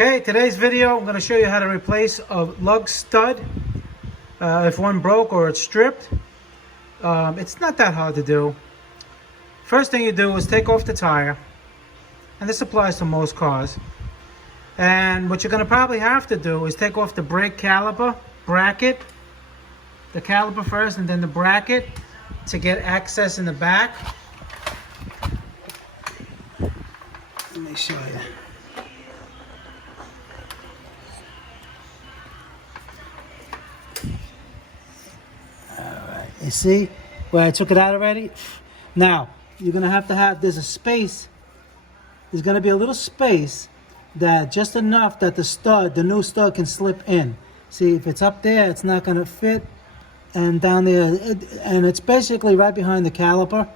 Okay, today's video I'm going to show you how to replace a lug stud if one broke or it's stripped. It's not that hard to do. First thing you do is take off the tire, and this applies to most cars. And what you're going to probably have to do is take off the brake caliper bracket, the caliper first and then the bracket to get access in the back. Let me show you. You see where I took it out already? Now, you're going to have, there's a space, there's going to be a little space that just enough that the new stud can slip in. See, if it's up there, it's not going to fit. And down there, and it's basically right behind the caliper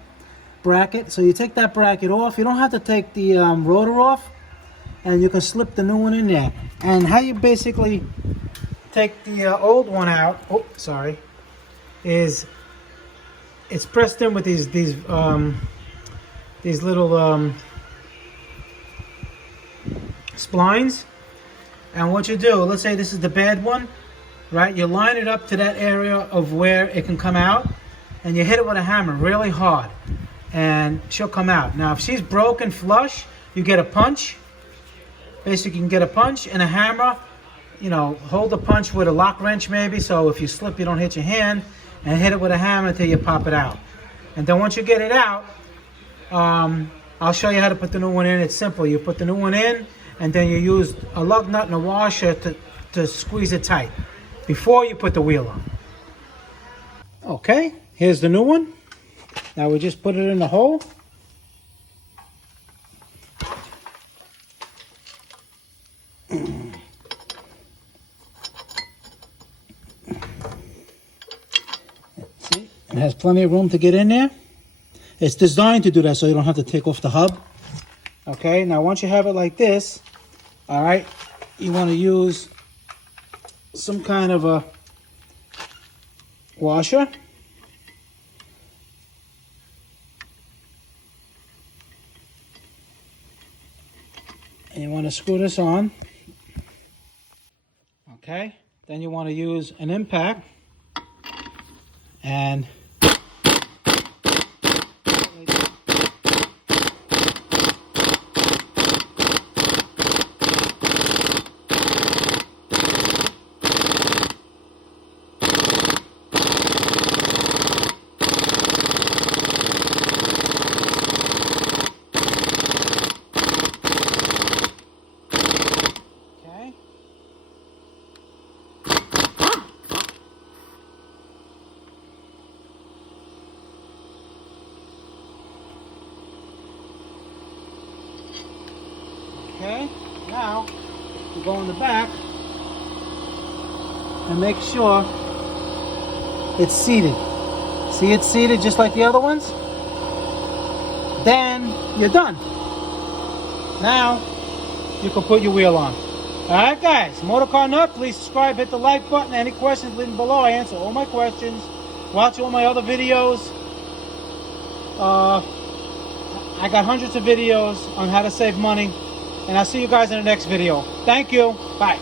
bracket. So you take that bracket off. You don't have to take the rotor off, and you can slip the new one in there. And how you basically take the old one out, is it's pressed in with these little splines. And what you do, let's say this is the bad one, right? You line it up to that area of where it can come out, and you hit it with a hammer really hard, and she'll come out. Now, if she's broken flush, you get a punch. Basically, you can get a punch and a hammer. You know, hold the punch with a lock wrench maybe, so if you slip, you don't hit your hand, and hit it with a hammer until you pop it out. And then once you get it out, I'll show you how to put the new one in. It's simple. You put the new one in, and then you use a lug nut and a washer to squeeze it tight before you put the wheel on. Okay, here's the new one. Now we just put it in the hole. See, it has plenty of room to get in there. It's designed to do that so you don't have to take off the hub. Okay, now once you have it like this, all right, you want to use some kind of a washer. And you want to screw this on. Okay, then you want to use an impact and okay, now you go in the back and make sure it's seated. See, it's seated just like the other ones? Then you're done. Now you can put your wheel on. Alright guys, Motor Car Nut, please subscribe, hit the like button. Any questions, leave them below. I answer all my questions. Watch all my other videos. I got hundreds of videos on how to save money. And I'll see you guys in the next video. Thank you. Bye.